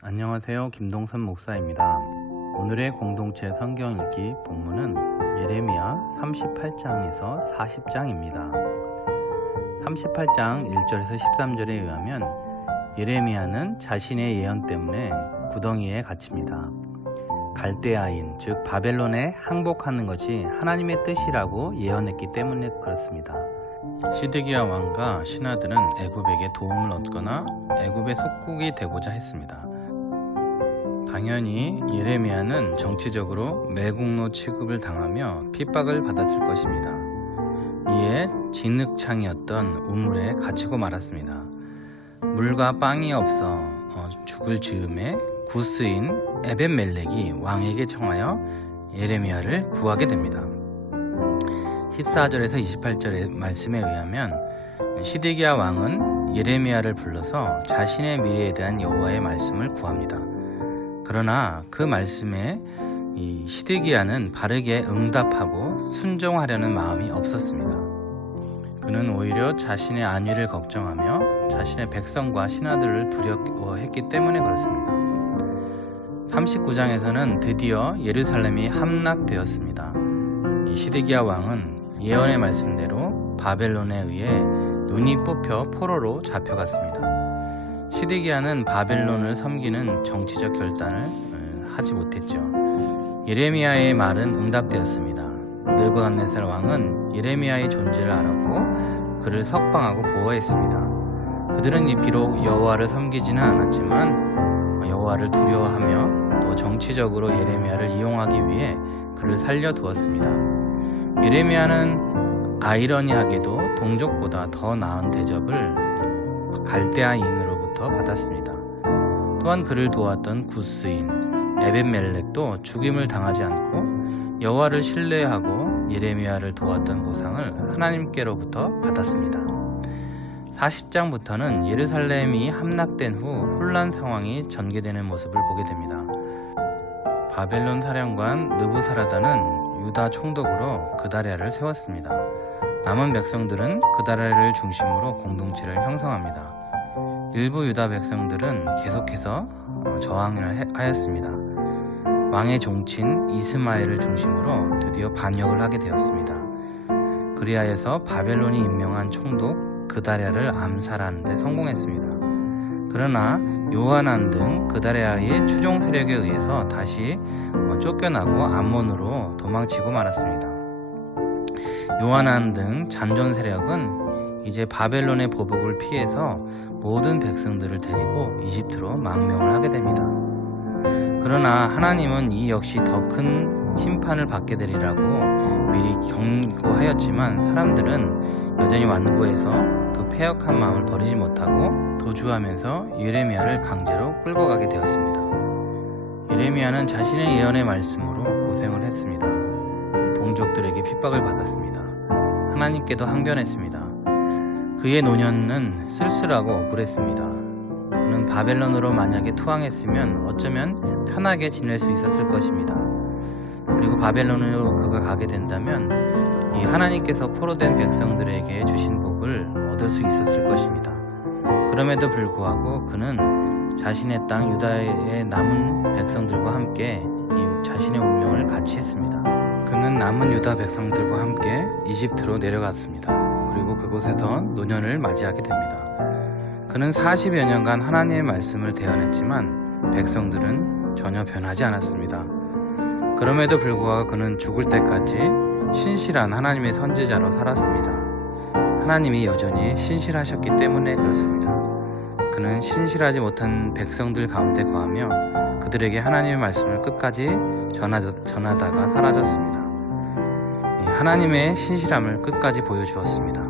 안녕하세요. 김동선 목사입니다. 오늘의 공동체 성경 읽기 본문은 예레미야 38장에서 40장입니다. 38장 1절에서 13절에 의하면 예레미야는 자신의 예언 때문에 구덩이에 갇힙니다. 갈대아인, 즉 바벨론에 항복하는 것이 하나님의 뜻이라고 예언했기 때문에 그렇습니다. 시드기야 왕과 신하들은 애굽에게 도움을 얻거나 애굽의 속국이 되고자 했습니다. 당연히 예레미야는 정치적으로 매국노 취급을 당하며 핍박을 받았을 것입니다. 이에 진흙창이었던 우물에 갇히고 말았습니다. 물과 빵이 없어 죽을 즈음에 구스인 에벤멜렉이 왕에게 청하여 예레미야를 구하게 됩니다. 14절에서 28절의 말씀에 의하면 시드기야 왕은 예레미야를 불러서 자신의 미래에 대한 여호와의 말씀을 구합니다. 그러나 그 말씀에 이 시드기야는 바르게 응답하고 순종하려는 마음이 없었습니다. 그는 오히려 자신의 안위를 걱정하며 자신의 백성과 신하들을 두려워했기 때문에 그렇습니다. 39장에서는 드디어 예루살렘이 함락되었습니다. 이 시드기야 왕은 예언의 말씀대로 바벨론에 의해 눈이 뽑혀 포로로 잡혀갔습니다. 시드기야는 바벨론을 섬기는 정치적 결단을 하지 못했죠. 예레미야의 말은 응답되었습니다. 느부갓네살 왕은 예레미야의 존재를 알았고 그를 석방하고 보호했습니다. 그들은 비록 여호와를 섬기지는 않았지만 여호와를 두려워하며 또 정치적으로 예레미야를 이용하기 위해 그를 살려두었습니다. 예레미야는 아이러니하게도 동족보다 더 나은 대접을 갈대아인으로부터 받았습니다. 또한 그를 도왔던 구스인 에벤멜렉도 죽임을 당하지 않고 여호와를 신뢰하고 예레미야를 도왔던 보상을 하나님께로부터 받았습니다. 40장부터는 예루살렘이 함락된 후 혼란 상황이 전개되는 모습을 보게 됩니다. 바벨론 사령관 느부사라단은 유다 총독으로 그다랴를 세웠습니다. 남은 백성들은 그다랴를 중심으로 공동체를 형성합니다. 일부 유다 백성들은 계속해서 저항을 하였습니다. 왕의 종친 이스마엘을 중심으로 드디어 반역을 하게 되었습니다. 그리하여서 바벨론이 임명한 총독 그다랴를 암살하는 데 성공했습니다. 그러나 요하난 등 그다랴의 추종 세력에 의해서 다시 쫓겨나고 암몬으로 도망치고 말았습니다. 요하난 등 잔존 세력은 이제 바벨론의 보복을 피해서 모든 백성들을 데리고 이집트로 망명을 하게 됩니다. 그러나 하나님은 이 역시 더 큰 심판을 받게 되리라고 미리 경고하였지만 사람들은 여전히 완고해서 그 패역한 마음을 버리지 못하고 도주하면서 예레미야를 강제로 끌고 가게 되었습니다. 예레미야는 자신의 예언의 말씀으로 고생을 했습니다. 동족들에게 핍박을 받았습니다. 하나님께도 항변했습니다. 그의 노년은 쓸쓸하고 억울했습니다. 그는 바벨론으로 만약에 투항했으면 어쩌면 편하게 지낼 수 있었을 것입니다. 그리고 바벨론으로 그가 가게 된다면 이 하나님께서 포로된 백성들에게 주신 복을 얻을 수 있었을 것입니다. 그럼에도 불구하고 그는 자신의 땅 유다의 남은 백성들과 함께 이 자신의 운명을 같이 했습니다. 그는 남은 유다 백성들과 함께 이집트로 내려갔습니다. 그리고 그곳에서 노년을 맞이하게 됩니다. 그는 40여 년간 하나님의 말씀을 대언했지만 백성들은 전혀 변하지 않았습니다. 그럼에도 불구하고 그는 죽을 때까지 신실한 하나님의 선지자로 살았습니다. 하나님이 여전히 신실하셨기 때문에 그렇습니다. 그는 신실하지 못한 백성들 가운데 거하며 그들에게 하나님의 말씀을 끝까지 전하다가 사라졌습니다. 하나님의 신실함을 끝까지 보여주었습니다.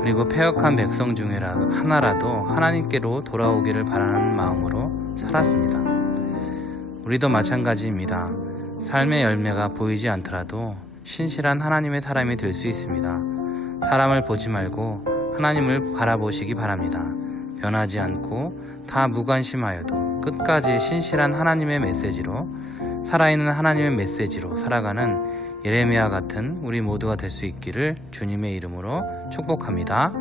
그리고 패역한 백성 중에 하나라도 하나님께로 돌아오기를 바라는 마음으로 살았습니다. 우리도 마찬가지입니다. 삶의 열매가 보이지 않더라도 신실한 하나님의 사람이 될 수 있습니다. 사람을 보지 말고 하나님을 바라보시기 바랍니다. 변하지 않고 다 무관심하여도 끝까지 신실한 하나님의 메시지로 살아있는 하나님의 메시지로 살아가는 예레미야 같은 우리 모두가 될 수 있기를 주님의 이름으로 축복합니다.